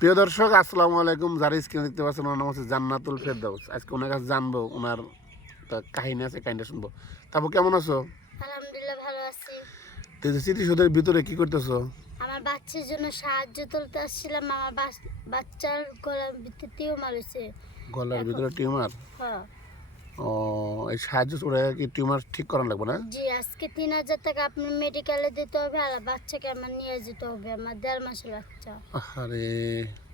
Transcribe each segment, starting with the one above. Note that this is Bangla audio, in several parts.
প্রিয় দর্শক আসসালামু আলাইকুম। যারা স্ক্রিনে দেখতে পাচ্ছেন ওনার নাম হচ্ছে জান্নাতুল ফেরদাউস। আজকে ওনার কাছে জানব ওনার কাহিনী আছে কাহিনীটা শুনব। তারপর কেমন আছো? আলহামদুলিল্লাহ ভালো আছি। তো এই স্মৃতিসৌধের ভিতরে কি করতেছো? আমার বাচ্চার জন্য সাহায্য তুলতে আসছিলাম আমার বাচ- বাচ্চার গলার ভিতরে টিউমার হয়েছে। গলার ভিতরে টিউমার? হ্যাঁ। ও এই সাহায্য করে কি টিউমার ঠিক করানো লাগবে না? জি আজকে তিন হাজার টাকা আপনি মেডিকেলে দিতে হবে আর বাচ্চাকে আমার নিয়ে যেতে হবে আমার দেড় মাসের বাচ্চা। আরে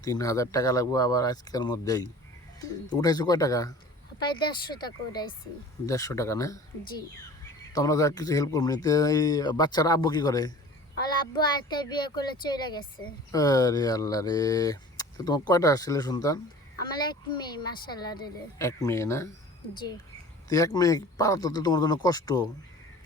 তিন হাজার টাকা লাগবে আবার আজকের মধ্যেই। উঠাইছো কয় টাকা? প্রায় দেড়শো টাকা উঠাইছি। দেড়শো টাকা না? জি। তো আমরা যা কিছু হেল্প করব তো এই বাচ্চারা আব্বু কি করে? আর আব্বু আয়তায় বিয়ে করলে চলে গেছে। আরে আল্লাহ রে। তো তোমার কয়টা ছেলে সন্তান? আমার এক মেয়ে মাসাল্লাহ রে। এক মেয়ে না? জি। এক মেয়ে পারা তো তোমার জন্য কষ্ট।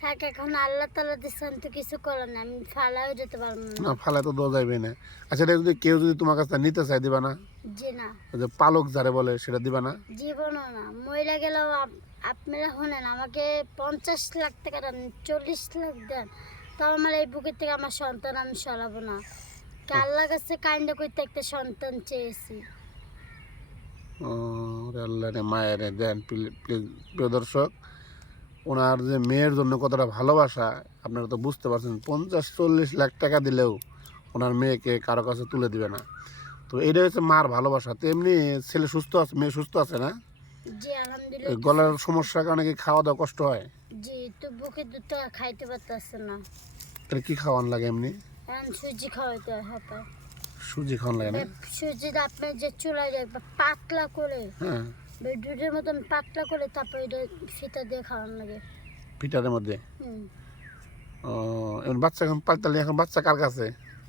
থাক এখন আল্লাহ তালা দিচ্ছেন তো কিছু করার না আমি ফালাও যেতে পারব না। না ফালায় তো দেওয়া যাবে না। আচ্ছা এটা যদি কেউ যদি তোমার কাছে নিতে চায় দিবা না? জি না। যে পালক যারে বলে সেটা দিবা না? জীবনও না মহিলা গেলেও আপ- আপনারা শোনেন আমাকে পঞ্চাশ লাখ টাকা দেন চল্লিশ লাখ দেন তাও আমার এই বুকের থেকে আমার সন্তান আমি সরাবো না। কে আল্লাহ কাছে কাইন্ডা করতে একটা সন্তান চেয়েছি। ও, ওরে আল্লাহ রে মায়ের রে, দেন প্লিজ প্রিয় দর্শক ওনার যে মেয়ের জন্য কতটা ভালোবাসা আপনারা তো বুঝতে পারছেন পঞ্চাশ চল্লিশ লাখ টাকা দিলেও ওনার মেয়েকে কারও কাছে তুলে দিবে না। তো এটা হচ্ছে মার ভালোবাসা। তেমনি ছেলে সুস্থ আছে মেয়ে সুস্থ আছে না? গলার সমস্যার কারণে কি খাওয়া দাওয়া কষ্ট হয়? জি তো দুধ খাইতে পারতেছে না। তাহলে কি খাওয়ান লাগে এমনি? সুজি খাওয়াইতে হয় সুজি খাওয়ান লাগে না? সুজিটা আপনার যে চুলায় একবার পাতলা করে হ্যাঁ। দুধের মতন পাতলা করে তারপর এটা ফিতা দিয়ে খাওয়ানো লাগে। পিঠারের মধ্যে? হুম। ও এখন বাচ্চা এখন পাল্টালি এখন বাচ্চা কার কাছে?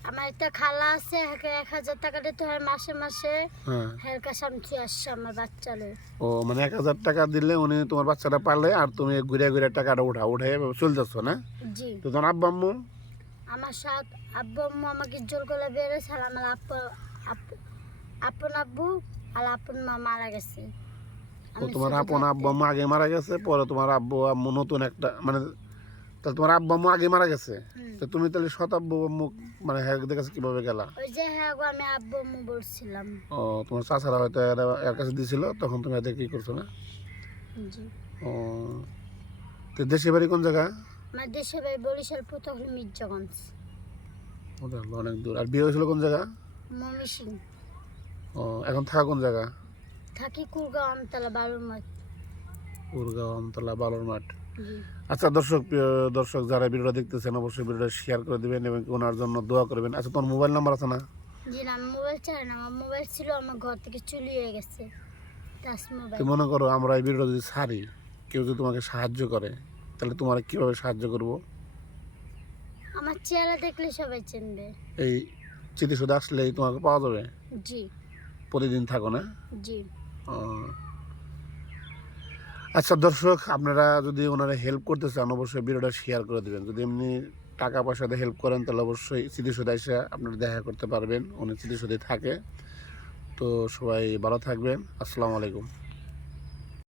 আমার একটা খালা আছে একে এক হাজার টাকা দিতে হয় মাসে মাসে। হ্যাঁ। হেলকা সামথি আসছে আমার বাচ্চালে ও মানে এক হাজার টাকা দিলে উনি তোমার বাচ্চাটা পারলে আর তুমি ঘুরে ঘুরে টাকাটা উঠা উঠে চলে যাচ্ছ না? জি। তো তোমার আব্বা আম্মু? আমার সাথ আব্বু আম্মু আমাকে জোর করে বেড়েছে আর আমার আব্বু আপ- আপন আব্বু আর আপন মা মারা গেছে। তোমার আপন আব্বা আম্মু আগে মারা গেছে পরে তোমার আব্বু আম্মু নতুন একটা মানে তাহলে তোমার আব্বা আম্মু আগে মারা গেছে? তো তুমি তাহলে শত আব্বু আম্মু মানে হ্যাঁ কাছে কীভাবে গেলা? ওই যে হ্যাঁ আমি আব্বু আম্মু বলছিলাম। ও তোমার চাচারা হয়তো এর কাছে দিছিল তখন তুমি এদের কি করছ না? ও তো দেশে বাড়ি কোন জায়গা? আমার দেশে ভাই বরিশাল মির্জাগঞ্জ। হলো অনেক দূর। আর বিয়ে হয়েছিল কোন জায়গা? মমি সিং ও এখন থাকা কোন জায়গা? থাকি কুরগাঁও আমতলা বালুর মাঠ উরগাঁও আমতলা বালুর মাঠ জি। আচ্ছা দর্শক প্রিয় দর্শক যারা ভিডিওটা দেখতেছেন অবশ্যই ভিডিওটা শেয়ার করে দিবেন এবং ওনার জন্য দোয়া করবেন। আচ্ছা তোমার মোবাইল নাম্বার আছে না? জি না মোবাইল চাই না। আমার মোবাইল ছিল আমার ঘর থেকে চুরি হয়ে গেছে। টাচ মোবাইল তো মনে করো আমরা এই ভিডিওটা যদি ছাড়ি কেউ যদি তোমাকে সাহায্য করে তাহলে তোমার কীভাবে সাহায্য করব? আমার চেহারা দেখলে সবাই চিনবে। এই চিঠি শুধু আসলেই তোমাকে পাওয়া যাবে? জি। প্রতিদিন থাকো না? জি। আচ্ছা দর্শক আপনারা যদি ওনারা হেল্প করতে চান অবশ্যই ভিডিওটা শেয়ার করে দেবেন। যদি এমনি টাকা পয়সা দিয়ে হেল্প করেন তাহলে অবশ্যই স্মৃতিসৌধে এসে আপনারা দেখা করতে পারবেন। উনি স্মৃতিসৌধে থাকে। তো সবাই ভালো থাকবেন। আসসালামু আলাইকুম।